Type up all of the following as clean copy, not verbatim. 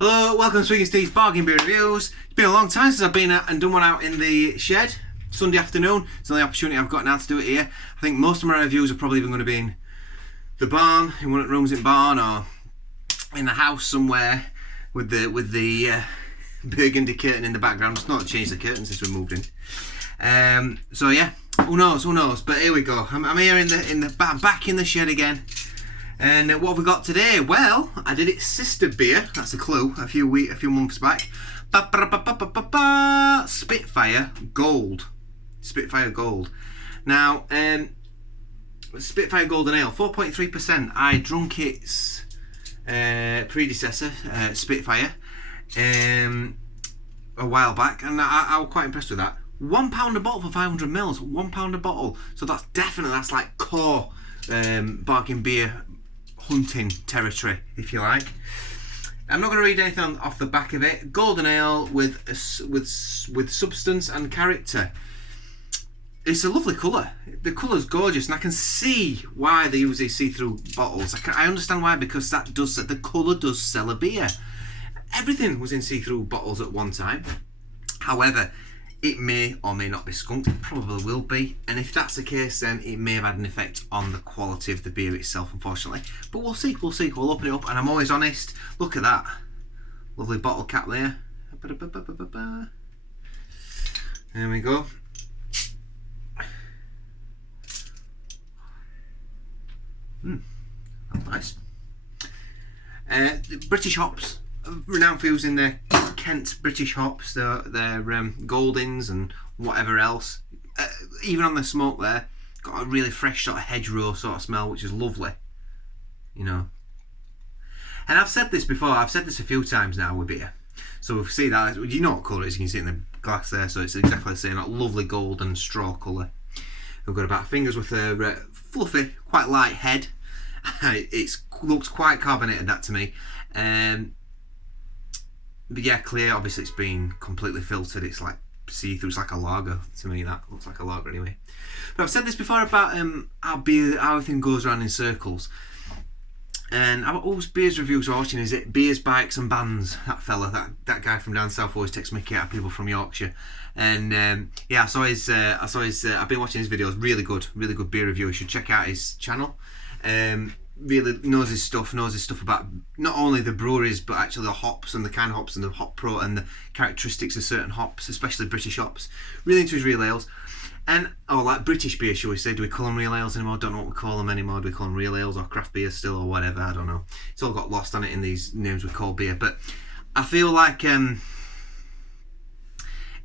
Hello, welcome to Swiggy Steve's Bargain Beer Reviews. It's been a long time since I've been and done one out in the shed. Sunday afternoon, it's the only opportunity I've got now to do it here. I think most of my reviews are probably even going to be in the barn, in one of the rooms in barn, or in the house somewhere with the burgundy curtain in the background. It's not changed the curtain since we moved in. So yeah, who knows? But here we go. I'm here back in the shed again. And what have we got today? Well, I did it sister beer. That's a clue. A few months back. Spitfire Gold. Spitfire Gold. Now, Spitfire Golden Ale, 4.3%. I drunk its predecessor, Spitfire, a while back, and I was quite impressed with that. £1 a bottle for 500 mils. £1 a bottle. So that's like core bargain beer hunting territory, if you like. I'm not going to read anything off the back of it. Golden ale with substance and character. It's a lovely colour. The colour's gorgeous, and I can see why they use these see-through bottles. I understand why, because the colour does sell a beer. Everything was in see-through bottles at one time. However, it may or may not be skunked. It probably will be, and if that's the case, then it may have had an effect on the quality of the beer itself, unfortunately. But we'll see. We'll open it up, and I'm always honest. Look at that lovely bottle cap there. There we go. That's nice. British hops, renowned for using their Kent British hops, their Goldings and whatever else. Even on the smoke there, got a really fresh sort of hedgerow sort of smell, which is lovely, you know. And I've said this before, I've said this a few times now with beer. So if you see that, you know what colour it is, you can see it in the glass there, so it's exactly the same, that lovely golden straw colour. We've got about fingers with a fluffy, quite light head. It looks quite carbonated, that to me. But yeah, clear. Obviously, it's been completely filtered. It's like see-through. It's like a lager to me. That looks like a lager anyway. But I've said this before about how everything goes around in circles. And all beers reviews I'm watching is it beers, bikes, and bands. That fella, that guy from down south, always takes mickey out of people from Yorkshire. And yeah, I saw his. I've been watching his videos. Really good beer review. You should check out his channel. Really knows his stuff about not only the breweries, but actually the hops and the kind of hops and the hop pro and the characteristics of certain hops, especially British hops. Really into his real ales. And like British beer, shall we say? Do we call them real ales anymore? Don't know what we call them anymore. Do we call them real ales or craft beer still, or whatever? I don't know. It's all got lost on it in these names we call beer. But I feel like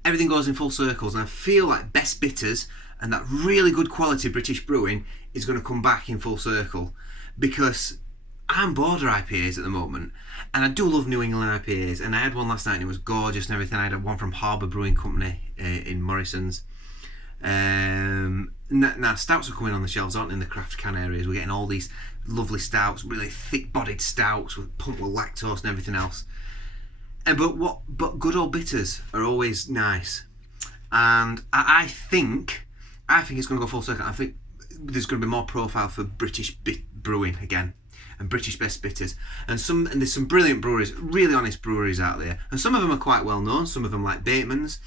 everything goes in full circles, and I feel like Best Bitters and that really good quality British brewing is going to come back in full circle, because I'm bored of IPAs at the moment, and I do love New England IPAs, and I had one last night and it was gorgeous and everything. I had one from Harbour Brewing Company in Morrison's. Now stouts are coming on the shelves, aren't they, in the craft can areas. We're getting all these lovely stouts, really thick-bodied stouts pumped with lactose and everything else. But good old bitters are always nice, and I think it's going to go full circle. I think there's going to be more profile for British brewing again, and British Best Bitters, and there's some brilliant breweries, really honest breweries out there, and some of them are quite well known. Some of them, like Bateman's,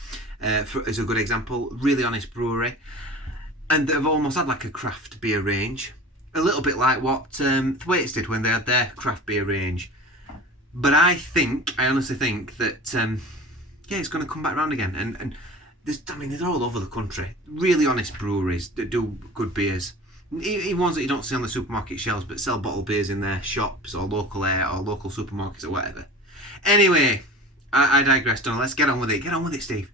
is a good example, really honest brewery, and they've almost had like a craft beer range, a little bit like what Thwaites did when they had their craft beer range. But I honestly think that yeah, it's going to come back around again, and they're all over the country. Really honest breweries that do good beers. Even ones that you don't see on the supermarket shelves, but sell bottled beers in their shops or local air or local supermarkets or whatever. Anyway, I digress. Let's get on with it. Get on with it, Steve.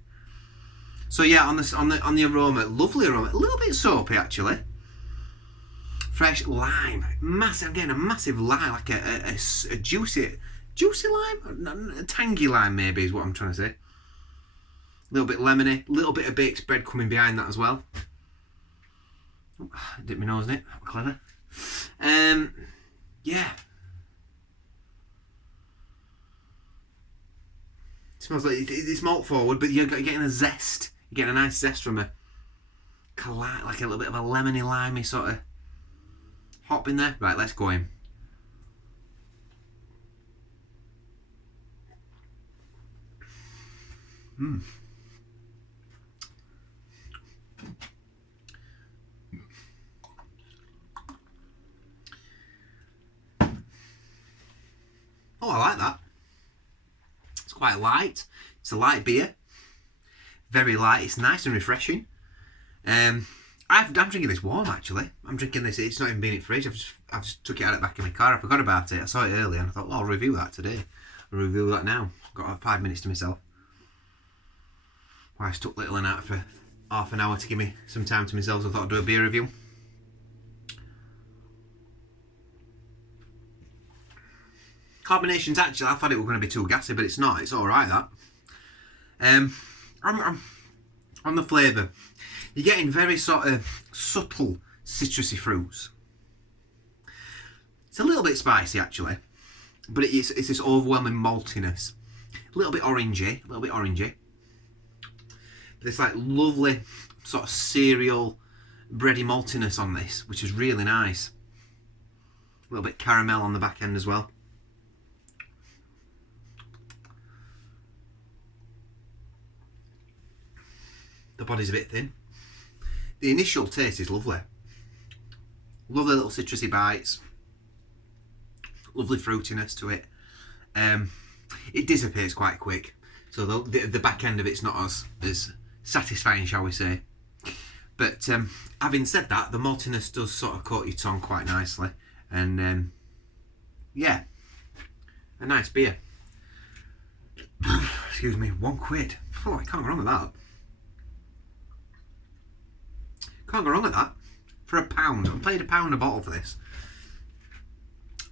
So yeah, on the aroma, lovely aroma, a little bit soapy actually. Fresh lime, massive. Again, a massive lime, like a juicy lime, a tangy lime maybe is what I'm trying to say. A little bit lemony, a little bit of baked bread coming behind that as well. Oh, dip my nose in it, clever. Yeah. It smells like it's malt forward, but you're getting a zest. You're getting a nice zest from like a little bit of a lemony, limey sort of hop in there. Right, let's go in. Oh, I like that. It's quite light. It's a light beer. Very light. It's nice and refreshing. I'm drinking this warm, actually. I'm drinking this. It's not even been in the fridge. I've just took it out of the back of my car. I forgot about it. I saw it earlier and I thought, well, I'll review that today. I'll review that now. I've got 5 minutes to myself. I stuck Little and out for half an hour to give me some time to myself, so I thought I'd do a beer review. Carbonation's actually, I thought it was going to be too gassy, but it's not. It's alright, that. On the flavour, you're getting very sort of subtle citrusy fruits. It's a little bit spicy, actually, but it's this overwhelming maltiness. A little bit orangey. This like lovely sort of cereal bready maltiness on this, which is really nice. A little bit caramel on the back end as well. The body's a bit thin. The initial taste is lovely. Lovely little citrusy bites. Lovely fruitiness to it. It dissipates quite quick, so the back end of it's not as satisfying, shall we say. But having said that, the maltiness does sort of coat your tongue quite nicely, and yeah, a nice beer. Excuse me, £1. Oh, I can't go wrong with that. Can't go wrong with that. For £1, I'm paying £1 a bottle for this.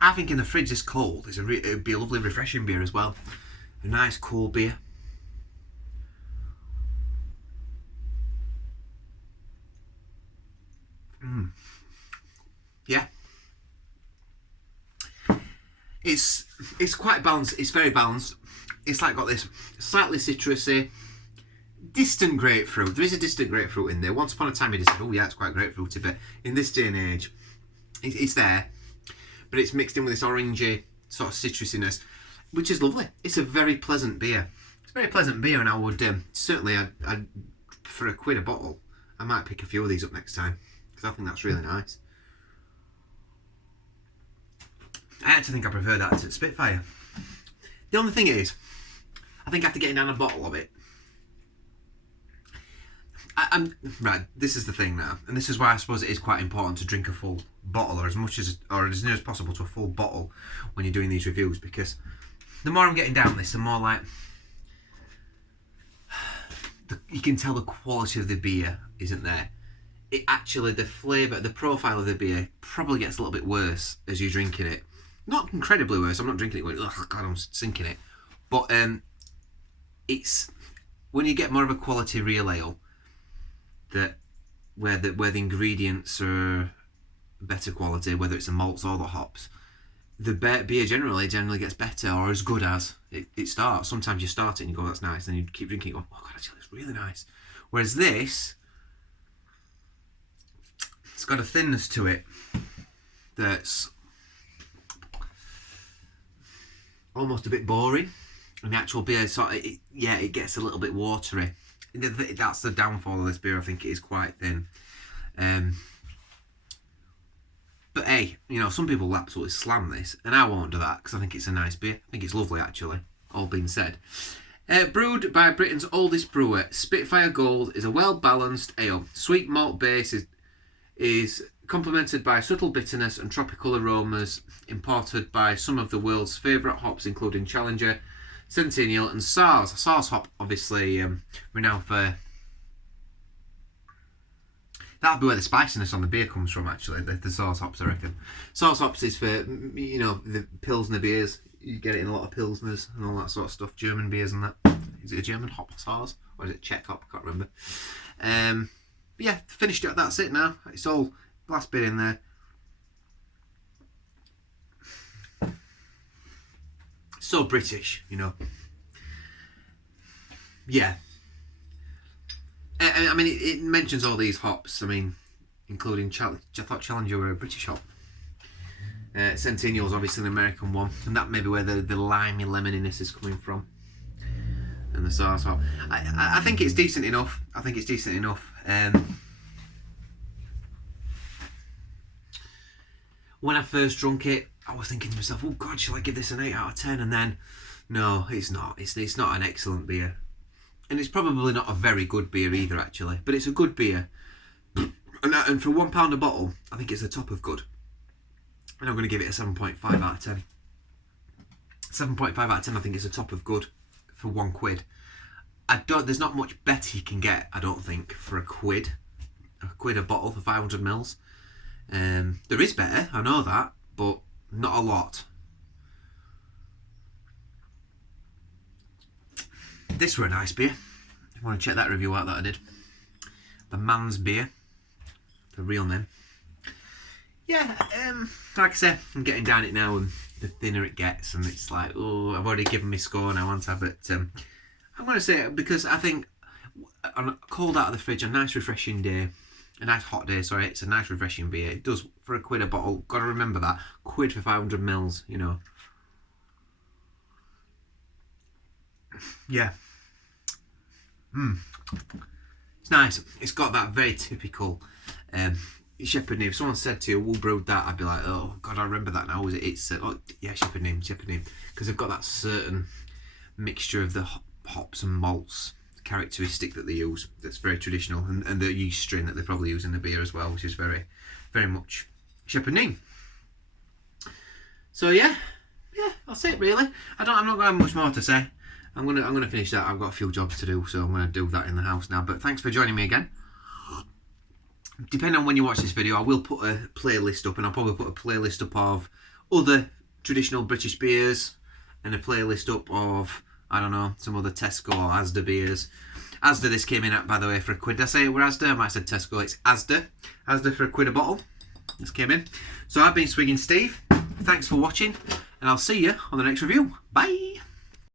I think in the fridge this cold it'd be a lovely refreshing beer as well. A nice cool beer. Yeah. It's quite balanced. It's very balanced. It's like got this slightly citrusy, distant grapefruit. There is a distant grapefruit in there. Once upon a time you just said, oh yeah, it's quite grapefruity, but in this day and age, it's there. But it's mixed in with this orangey sort of citrusiness, which is lovely. It's a very pleasant beer. It's a very pleasant beer, and I would certainly, I'd for £1 a bottle, I might pick a few of these up next time, because I think that's really nice. I actually think I prefer that to Spitfire. The only thing is, I think after getting down a bottle of it, right, this is the thing now, and this is why I suppose it is quite important to drink a full bottle, or as near as possible to a full bottle when you're doing these reviews, because the more I'm getting down this, the more like you can tell the quality of the beer isn't there. It actually, the flavour, the profile of the beer probably gets a little bit worse as you're drinking it. Not incredibly worse. I'm not drinking it going, oh god, I'm sinking it. But it's when you get more of a quality real ale, that where the ingredients are better quality, whether it's the malts or the hops, the beer generally gets better, or as good as it starts. Sometimes you start it and you go, that's nice, and you keep drinking, oh god, actually it's really nice. Whereas this, it's got a thinness to it that's almost a bit boring, and the actual beer sort of, it gets a little bit watery. That's the downfall of this beer. I think it is quite thin. But hey, you know, some people will absolutely slam this, and I won't do that because I think it's a nice beer. I think it's lovely, actually, all being said. Brewed by Britain's oldest brewer, Spitfire Gold is a well-balanced ale. Sweet malt base is complemented by subtle bitterness and tropical aromas imported by some of the world's favourite hops, including Challenger, Centennial and SARS. SARS hop, obviously, renowned for... That'll be where the spiciness on the beer comes from, actually, the SARS hops, I reckon. SARS hops is for, you know, the Pilsner beers. You get it in a lot of Pilsners and all that sort of stuff. German beers and that. Is it a German hop, SARS? Or is it Czech hop? I can't remember. But yeah, finished it. That's it now. It's all... last bit in there. So British, you know. Yeah. I mean, it mentions all these hops. I mean, including I thought Challenger were a British hop. Centennial's obviously an American one, and that may be where the limey lemoniness is coming from. and the sauce. So I think it's decent enough. I think it's decent enough. When I first drunk it, I was thinking to myself, oh God, shall I give this an 8 out of 10? And then, no, it's not. It's not an excellent beer. And it's probably not a very good beer either, actually. But it's a good beer. And for £1 a bottle, I think it's the top of good. And I'm going to give it a 7.5 out of 10. 7.5 out of 10, I think it's the top of good for £1. There's not much better you can get, I don't think, for a quid. A quid a bottle for 500 mils. There is better, I know that, but not a lot. This were a nice beer. If you want to check that review out that I did. The Man's Beer. The real name. Yeah, like I said, I'm getting down it now, and the thinner it gets, and it's like, oh, I've already given my score now, haven't I? But I'm going to say it because I think on a cold out of the fridge, a nice refreshing day, a nice hot day, sorry, it's a nice refreshing beer. It does for a quid a bottle. Got to remember that. Quid for 500 mils, you know. Yeah. It's nice. It's got that very typical Shepherd Neame. If someone said to you, "Who brewed that?" I'd be like, "Oh God, I remember that now." It's yeah, Shepherd Neame, because they've got that certain mixture of the hops and malts characteristic that they use. That's very traditional, and the yeast strain that they probably use in the beer as well, which is very, very much Shepherd Neame. So yeah, that's it really. I'm not going to have much more to say. I'm gonna finish that. I've got a few jobs to do, so I'm gonna do that in the house now. But thanks for joining me again. Depending on when you watch this video, I will put a playlist up, and I'll probably put a playlist up of other traditional British beers, and a playlist up of, I don't know, some other Tesco or Asda beers. Asda, this came in at, by the way, for a quid. Did I say it were Asda? I might have said Tesco. It's Asda. Asda for a quid a bottle. This came in. So I've been Swigging Steve. Thanks for watching, and I'll see you on the next review. Bye.